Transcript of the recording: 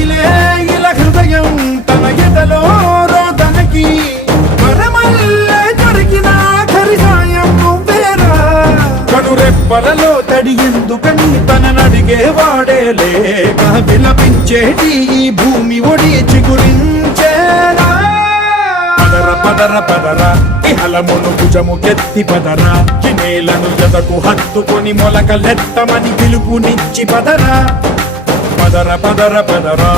రగిలే ఇలా హృదయం తన ఎదలో రోదనకి మరమల్లే దొరికిన ఖరిసాయం నువ్వేరా కనురెప్పలలో తడి ఎందుకని తననడిగేవాడే లేక విలపించేటి ఈ భూమి ఒడి చిగురించేరా పదర పదర పదర ఇహలమును భుజము కెత్తి పదరా ఈ నేలను ఎదకు హత్తుకొని మొలకలెత్తమని పిలుపునిచ్చి పదరా పదర పదర పదరా